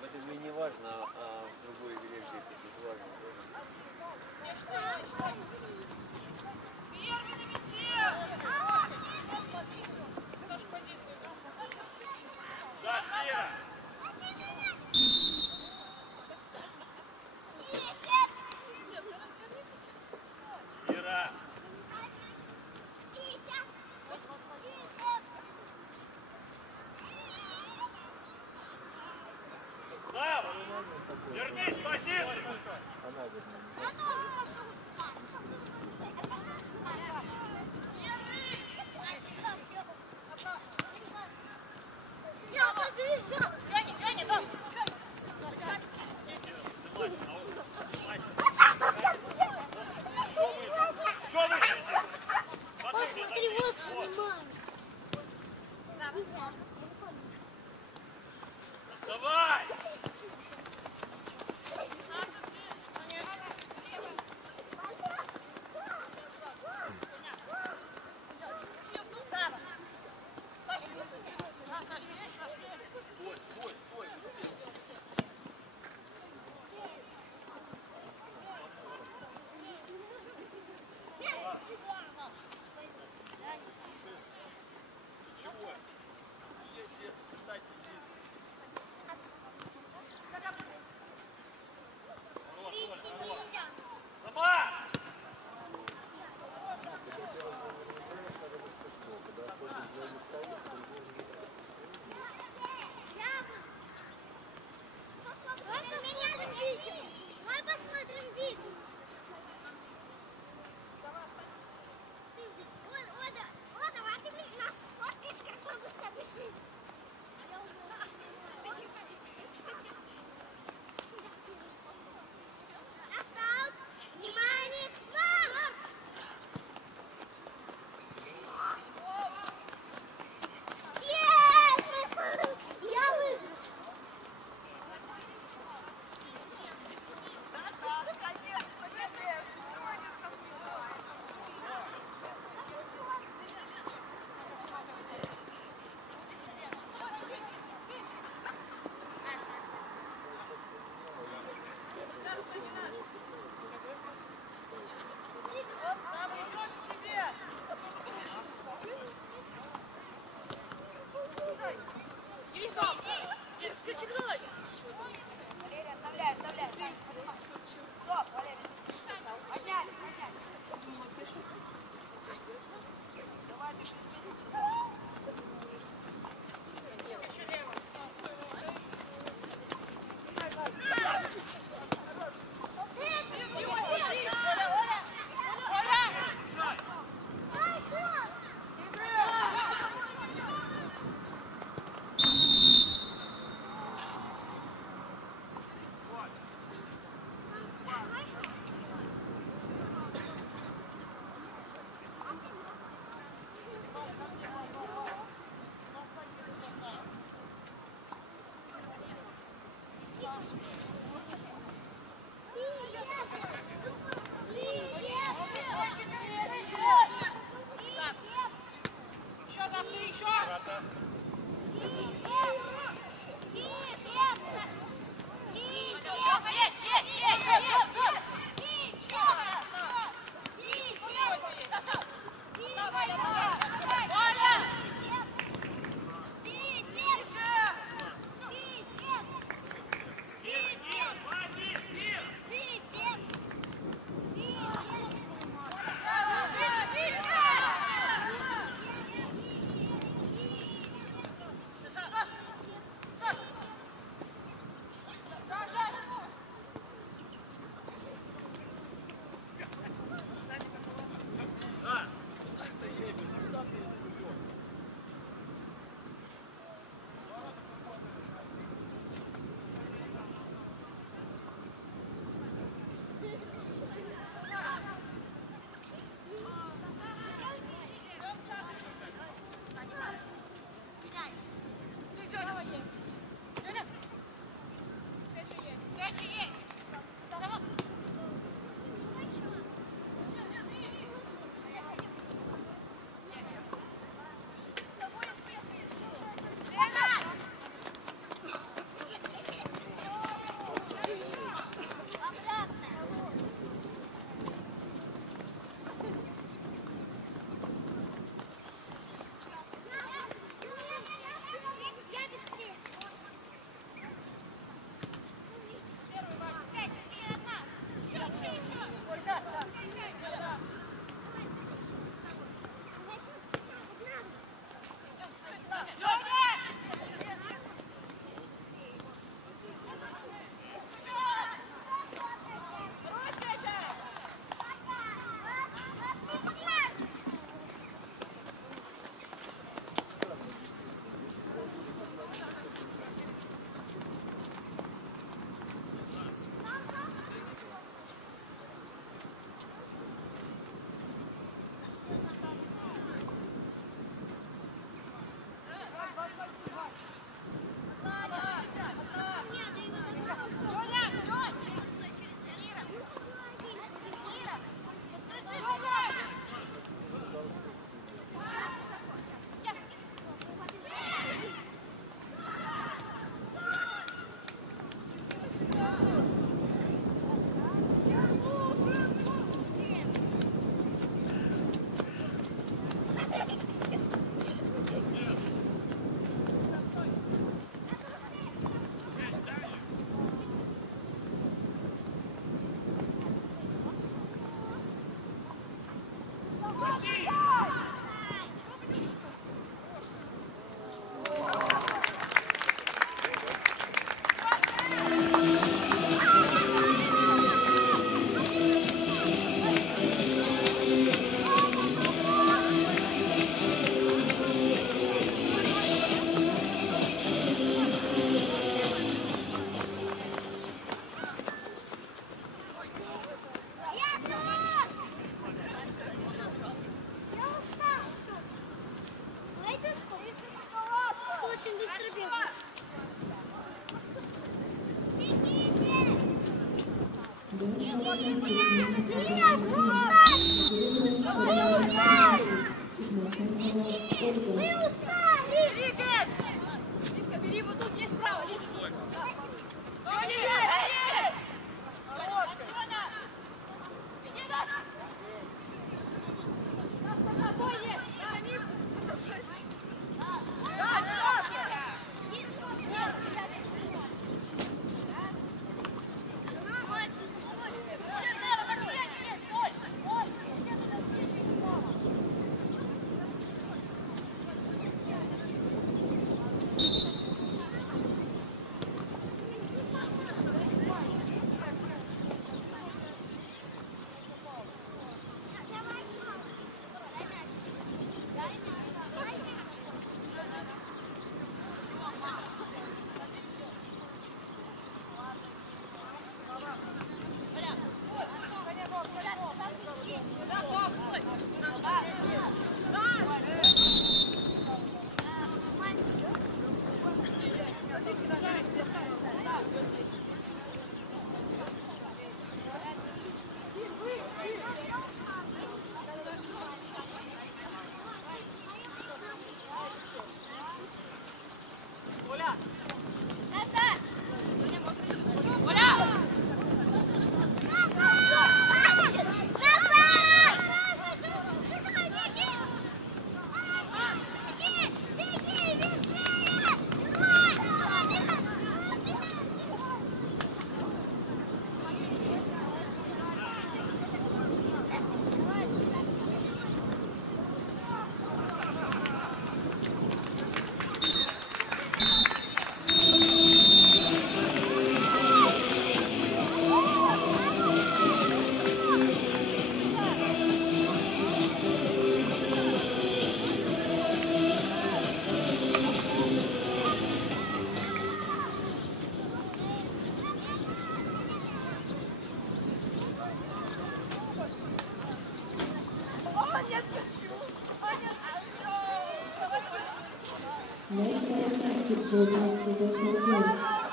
Это мне не важно, а в другой игре где это будет важно. Ира! Слава! Вернись в позицию! Я побежал! Женя, дом! Что вы? Посмотри, вот снимаем! Давай! Сама! Давай посмотрим видео. Вот, давай ты нас сфоткаешь, как он быстро бежит. Осталось. Внимание. Марш! Я выиграл. Валерия, оставляй. Стоп, Валерия. Подняли. Давай, пиши сюда. Лизка, бери вот тут, есть справа, Лизка.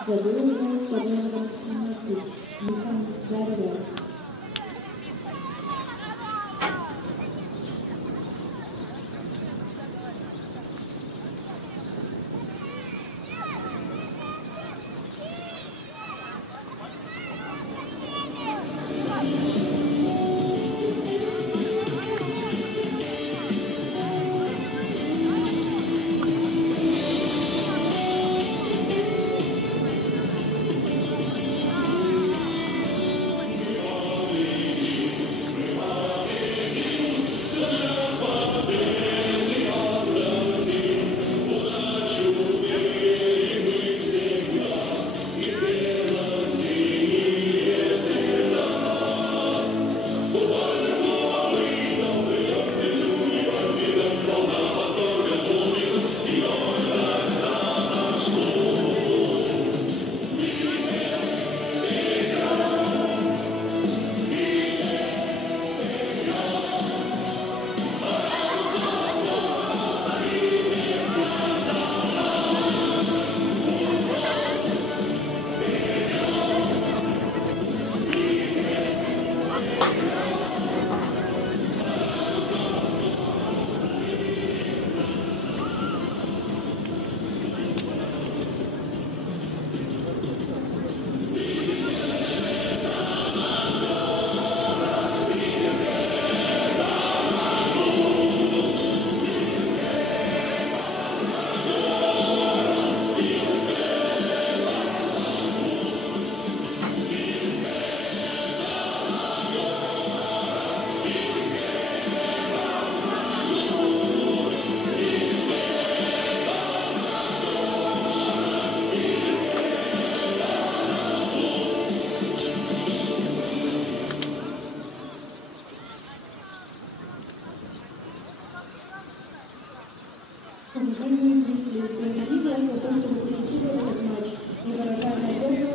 Забыл играть под номером 17 Михан Гарвер. Уважаемые зрители, благодарю вас за то, что вы посетили этот матч и выражаем надежду